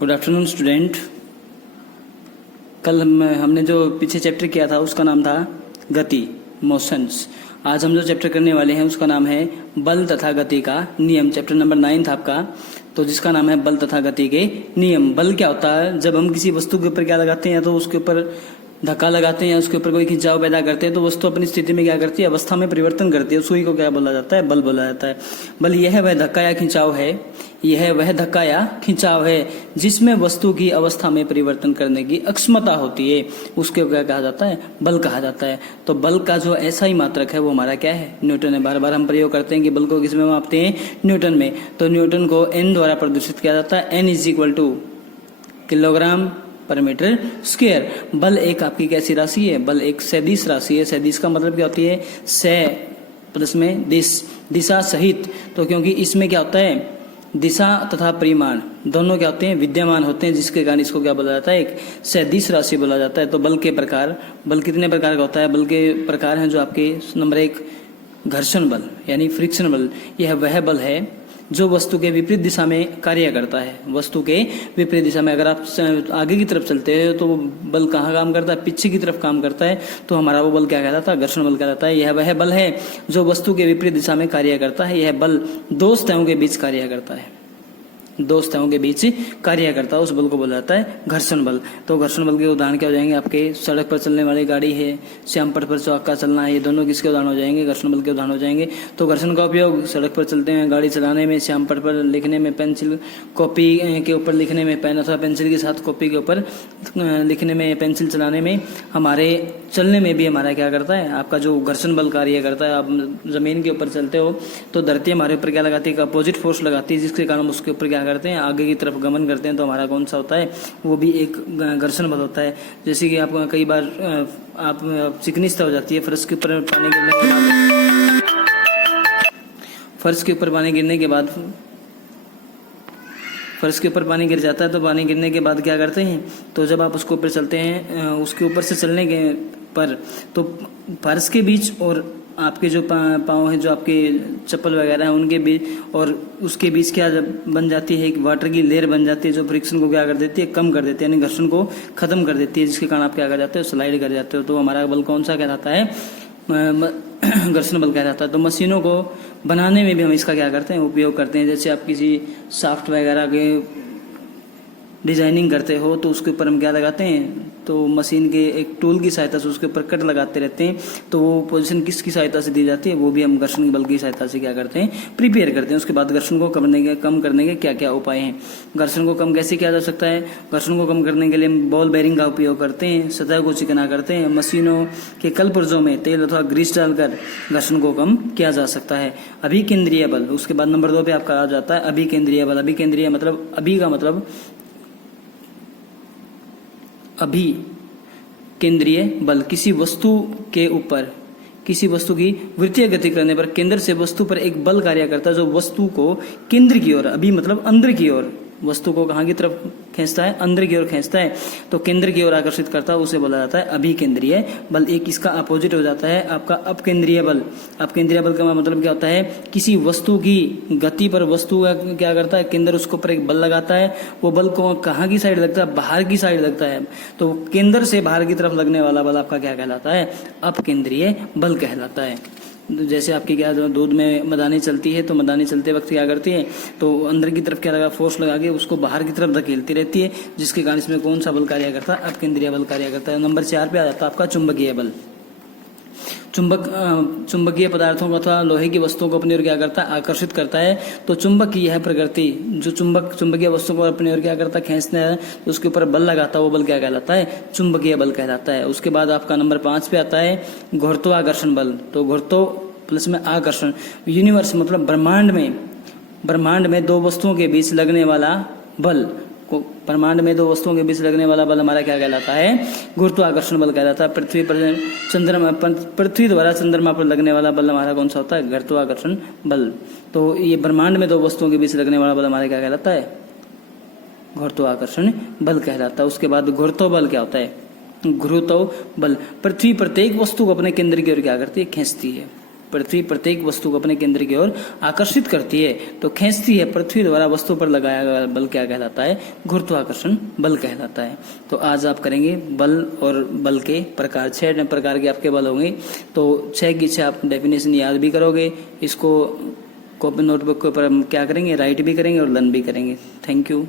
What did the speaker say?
Good afternoon student. कल हमने जो पीछे चैप्टर किया था उसका नाम था गति, मोशंस। आज हम जो चैप्टर करने वाले हैं उसका नाम है बल तथा गति का नियम। चैप्टर नंबर 9 था आपका, तो जिसका नाम है बल तथा गति के नियम। बल क्या होता है? जब हम किसी वस्तु के ऊपर क्या लगाते हैं, या तो उसके ऊपर धक्का लगाते हैं या उसके ऊपर कोई खिंचाव पैदा करते हैं, तो वस्तु अपनी स्थिति में क्या करती है, अवस्था में परिवर्तन करती है। उसी को क्या बोला जाता है? बल बोला जाता है। बल यह वह धक्का या खिंचाव है, यह वह धक्का या खिंचाव है जिसमें वस्तु की अवस्था में परिवर्तन करने की अक्षमता होती है, उसके क्या कहा जाता है? बल कहा जाता है। तो बल का जो ऐसा ही मात्रक है वो हमारा क्या है? न्यूटन है। बार बार हम प्रयोग करते हैं कि बल को किसमें मापते हैं? न्यूटन में। तो न्यूटन को एन द्वारा प्रदर्शित किया जाता है। N is equal to kilogram per metre square. बल एक आपकी कैसी राशि है? बल एक सदिश राशि है। सदिश का मतलब क्या होती है? सह प्लस में दिश, दिशा सहित। तो क्योंकि इसमें क्या होता है, दिशा तथा परिमाण दोनों क्या होते हैं? विद्यमान होते हैं, जिसके कारण इसको क्या बोला जाता है? एक सदिश राशि बोला जाता है। तो बल के प्रकार, बल कितने प्रकार का होता है? बल के प्रकार हैं जो आपके नंबर 1 घर्षण बल यानी फ्रिक्शन बल। यह वह बल है जो वस्तु के विपरीत दिशा में कार्य करता है। वस्तु के विपरीत दिशा में अगर आप आगे की तरफ चलते हैं तो बल कहाँ काम करता है? पीछे की तरफ काम करता है। तो हमारा वो बल क्या कहलाता है? घर्षण बल कहलाता है। यह वह बल है जो वस्तु के विपरीत दिशा में कार्य करता है। यह बल दो सतहों के बीच कार्य करता है, दो सतहों के बीच कार्य करता है। उस बल को बोला जाता है घर्षण बल। तो घर्षण बल के उदाहरण क्या हो जाएंगे? आपके सड़क पर चलने वाली गाड़ी है, श्याम पथ पर चौका चलना है, ये दोनों किसके उदाहरण हो जाएंगे? घर्षण बल के उदाहरण हो जाएंगे। तो घर्षण का उपयोग सड़क पर चलते हैं, गाड़ी चलाने में, श्याम पथ पर लिखने में, पेंसिल कॉपी के ऊपर लिखने में, पेन अथवा पेंसिल के साथ कॉपी के ऊपर लिखने में, पेंसिल चलाने में, हमारे चलने में भी हमारा क्या करता है? आपका जो घर्षण बल कार्य करता है। आप जमीन के ऊपर चलते हो तो धरती हमारे ऊपर क्या लगाती है? अपोजिट फोर्स लगाती है, जिसके कारण उसके ऊपर क्या करते हैं? आगे की तरफ गमन करते हैं। तो हमारा कौन सा होता है? वो भी एक घर्षण बल होता है। जैसे कि आप कई बार आप चिकनी सतह हो जाती है, फर्श के ऊपर पानी गिरने के बाद, फर्श के ऊपर पानी गिरने के बाद, फर्श के ऊपर पानी गिर जाता है। तो पानी गिरने के बाद क्या करते हैं? तो जब आप उसके ऊपर चलते हैं, उसके ऊपर से चलने के पर, तो फर्श के बीच और आपके जो पाँव हैं, जो आपके चप्पल वगैरह हैं, उनके बीच और उसके बीच क्या बन जाती है? एक वाटर की लेयर बन जाती है, जो फ्रिक्शन को क्या कर देती है? कम कर देती है, यानी घर्षण को खत्म कर देती है, जिसके कारण आप क्या कर जाते हो? स्लाइड कर जाते हो। तो हमारा बल कौन सा कहलाता है? घर्षण बल कहलाता है। तो मशीनों को बनाने में भी हम इसका क्या करते हैं? उपयोग करते हैं। जैसे आप किसी सॉफ्ट वगैरह के डिजाइनिंग करते हो तो उसके ऊपर हम क्या लगाते हैं? तो मशीन के एक टूल की सहायता से उसके ऊपर कट लगाते रहते हैं। तो वो पोजीशन किसकी सहायता से दी जाती है? वो भी हम घर्षण बल की सहायता से क्या करते हैं? प्रिपेयर करते हैं। उसके बाद घर्षण को कम करने के क्या क्या उपाय हैं? घर्षण को कम कैसे किया जा सकता है? घर्षण को कम करने के लिए हम बॉल बेरिंग का उपयोग करते हैं, सतह को चिकना करते हैं, मशीनों के कलपुर्जों में तेल अथवा ग्रीस डालकर घर्षण को कम किया जा सकता है। अभिकेंद्रीय बल, उसके बाद नंबर 2 पे आपका आ जाता है अभिकेंद्रीय बल। अभिकेंद्रीय मतलब, अभी का मतलब अभी केंद्रीय बल, किसी वस्तु के ऊपर, किसी वस्तु की वृत्तीय गति करने पर केंद्र से वस्तु पर एक बल कार्य करता है जो वस्तु को केंद्र की ओर, अभी मतलब अंदर की ओर, वस्तु को कहाँ की तरफ खींचता है? अंदर की ओर खींचता है। तो केंद्र की ओर आकर्षित करता है, उसे बोला जाता है अभिकेंद्रीय बल। एक इसका अपोजिट हो जाता है आपका अपकेंद्रीय बल। अपकेंद्रीय बल का मतलब क्या होता है? किसी वस्तु की गति पर वस्तु क्या करता है? केंद्र उसके ऊपर एक बल लगाता है। वो बल को कहाँ की साइड लगता है? बाहर की साइड लगता है। तो केंद्र से बाहर की तरफ लगने वाला बल आपका क्या कहलाता है? अपकेंद्रीय बल कहलाता है। जैसे आपकी क्या दूध में मदानी चलती है, तो मदानी चलते वक्त क्या करती है? तो अंदर की तरफ क्या लगा? फोर्स लगा के उसको बाहर की तरफ धकेलती रहती है, जिसके कारण इसमें कौन सा बल कार्य करता है? अपकेंद्रीय बल कार्य करता है। नंबर 4 पे आ जाता है आपका चुंबकीय बल। चुंबकीय पदार्थों को अथवा लोहे की वस्तुओं को अपनी ओर क्या करता है? आकर्षित करता है। तो चुंबक की यह प्रकृति, जो चुंबकीय वस्तु को अपनी ओर क्या करता है? खींचता है, तो उसके ऊपर बल लगाता है, वो बल क्या कहलाता है? चुंबकीय बल कहलाता है। उसके बाद आपका नंबर 5 पे आता है गुरुत्वाकर्षण बल। तो गुरुत्व प्लस में आकर्षण, यूनिवर्स मतलब ब्रह्मांड में दो वस्तुओं के बीच लगने वाला बल, ब्रह्मांड में दो वस्तुओं के बीच लगने वाला बल हमारा क्या कहलाता है? गुरुत्वाकर्षण बल कहलाता है। पृथ्वी द्वारा चंद्रमा पर लगने वाला बल हमारा कौन सा होता है? गुरुत्वाकर्षण बल। तो ये ब्रह्मांड में दो वस्तुओं के बीच लगने वाला बल हमारा क्या कहलाता है? गुरुत्वाकर्षण बल कहलाता है। उसके बाद गुरुत्व बल क्या होता है? गुरुत्व बल, पृथ्वी प्रत्येक वस्तु को अपने केंद्र की ओर क्या करती है? खींचती है। पृथ्वी प्रत्येक वस्तु को अपने केंद्र की ओर आकर्षित करती है, तो खींचती है। पृथ्वी द्वारा वस्तु पर लगाया गया बल क्या कहलाता है? गुरुत्वाकर्षण बल कहलाता है। तो आज आप करेंगे बल और बल के प्रकार। 6 प्रकार के आपके बल होंगे, तो 6 की 6 आप डेफिनेशन याद भी करोगे। इसको कॉपी नोटबुक के ऊपर हम क्या करेंगे? राइट भी करेंगे और लर्न भी करेंगे। Thank you.